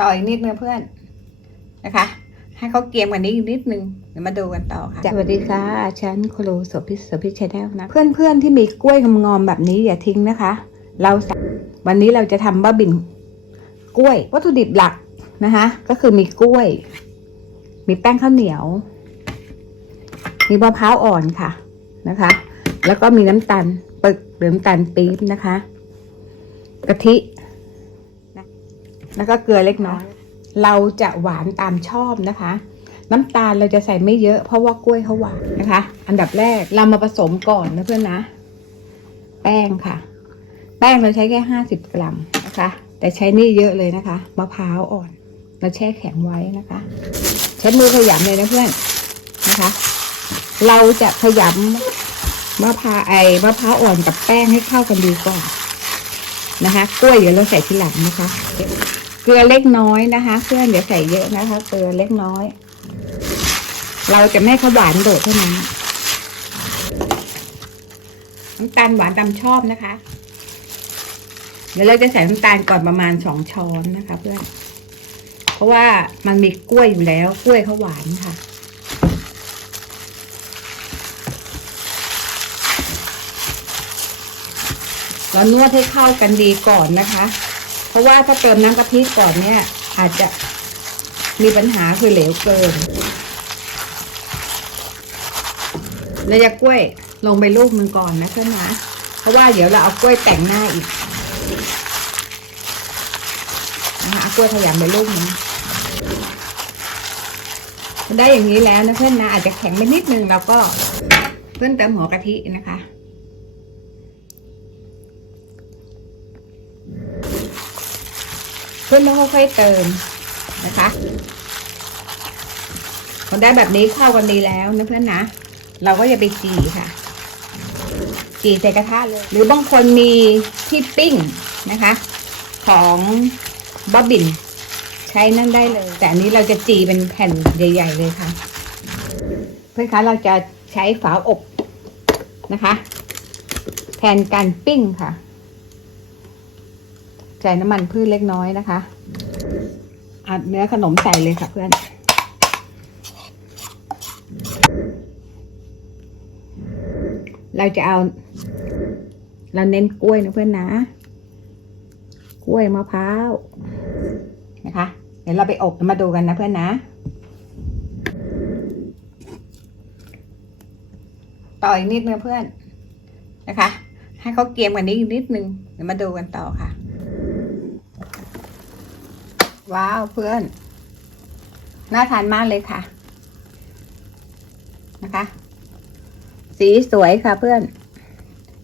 ต่ออีกนิดนึงเพื่อนนะคะ ให้เขาเกรียมกว่านี้อีกนิดนึงเดี๋ยวมาดูกันต่อค่ะสวัสดีค่ะฉันครูโสภิตโสภิตชาแนลนะเพื่อนๆที่มีกล้วยงอมๆแบบนี้อย่าทิ้งนะคะ เราสั่งวันนี้เราจะทำบ้าบินกล้วย วัตถุดิบหลักนะคะ ก็คือมีกล้วย มีแป้งข้าวเหนียว มีมะพร้าวอ่อนค่ะนะคะ แล้วก็มีน้ำตาลปึกหรือน้ำตาลปี๊บนะคะ กะทินะ แล้วก็เกลือเล็กน้อย เราจะหวานตามชอบนะคะ น้ำตาลเราจะใส่ไม่เยอะเพราะว่ากล้วยเขาหวานนะคะ อันดับแรกเรามาผสมก่อนนะเพื่อนนะ แป้งค่ะ แป้งเราใช้แค่ห้าสิบกรัมนะคะ แต่ใช้นี่เยอะเลยนะคะมะพร้าวอ่อนเราแช่แข็งไว้นะคะใช้มือขยำเลยนะเพื่อนนะคะ เราจะขยำมะพร้าวไอ้มะพร้าวอ่อนกับแป้งให้เข้ากันดีก่อนนะคะ กล้วยเดี๋ยวเราใส่ทีหลังนะคะ เกลือเล็กน้อยนะคะ เพื่อนเดี๋ยวใส่เยอะนะคะ เกลือเล็กน้อย เราจะไม่ให้เขาหวานโดดเท่านั้นน้ำตาลหวานตามชอบนะคะ เดี๋ยวเราจะใส่น้ำตาลก่อนประมาณสองช้อนนะคะ เพื่อน เพราะว่ามันมีกล้วยอยู่แล้ว กล้วยเขาหวานค่ะเรานวดให้เข้ากันดีก่อนนะคะ เพราะว่าถ้าเติมน้ำกะทิก่อนเนี่ย อาจจะมีปัญหาคือเหลวเกินเราจะกล้วยลงไปลูกหนึงก่อนนะเพื่อนนะเพราะว่าเดี๋ยวเราเอากล้วยแต่งหน้าอีกนะคะเอากล้วยขยำไปลูกหนึงได้อย่างนี้แล้วนะเพื่อนนะอาจจะแข็งไปนิดนึงเราก็เพิ่มเติมหัวกะทินะคะ เพื่อนต้องค่อยๆเติมนะคะพอได้แบบนี้เข้ากันดีแล้วนะเพื่อนนะ เราก็จะไปจีค่ะ จีใส่กระทะเลย หรือบางคนมีที่ปิ้งนะคะ ของบ๊อบบิน ใช้นั่นได้เลย แต่อันนี้เราจะจีเป็นแผ่นใหญ่ ๆ เลยค่ะ เพื่อนคะเราจะใช้ฝาอบนะคะ แทนการปิ้งค่ะ ใส่น้ำมันพืชเล็กน้อยนะคะ อัดเนื้อขนมใส่เลยค่ะเพื่อน เราจะเอา เราเน้นกล้วยนะเพื่อนนะ กล้วยมะพร้าวนะคะ เดี๋ยวเราไปอบมาดูกันนะเพื่อนนะต่ออีกนิดนึงเพื่อนนะคะ ให้เขาเกียมกว่านี้อีกนิดนึงเดี๋ยวมาดูกันต่อค่ะ ว้าวเพื่อน น่าทานมากเลยค่ะ นะคะ สีสวยค่ะเพื่อน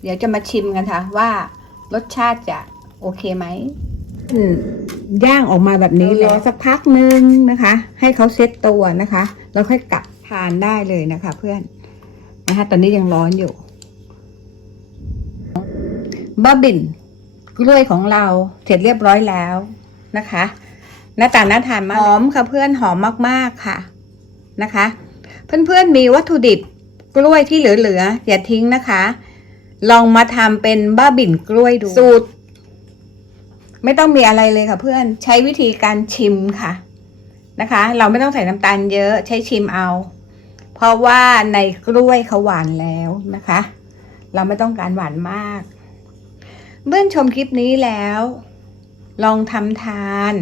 เดี๋ยวจะมาชิมกันค่ะ ว่ารสชาติจะโอเคไหมอืมย่างออกมาแบบนี้รอสักพักนึงนะคะ ให้เขาเซ็ตตัวนะคะแล้วค่อยกลับทานได้เลยนะคะ เพื่อนนะคะตอนนี้ยังร้อนอยู่บ้าบินกล้วยของเราเสร็จเรียบร้อยแล้วนะคะ หน้าตาน่าทานมากหอมค่ะเพื่อนหอมมากๆค่ะนะคะ เพื่อนๆมีวัตถุดิบกล้วยที่เหลือๆอย่าทิ้งนะคะ ลองมาทำเป็นบ้าบิ่นกล้วยดูสูตร ไม่ต้องมีอะไรเลยค่ะเพื่อนใช้วิธีการชิมค่ะนะคะ เราไม่ต้องใส่น้ำตาลเยอะใช้ชิมเอา เพราะว่าในกล้วยเขาหวานแล้วนะคะ เราไม่ต้องการหวานมาก เมื่อชมคลิปนี้แล้ว ลองทำทาน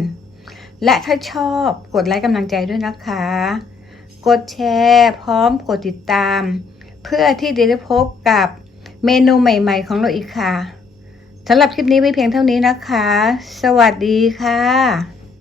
และถ้าชอบกดไลค์กำลังใจด้วยนะคะ กดแชร์พร้อมกดติดตาม เพื่อที่จะได้พบกับเมนูใหม่ ๆ ของเราอีกค่ะสำหรับคลิปนี้ไม่เพียงเท่านี้นะคะ สวัสดีค่ะ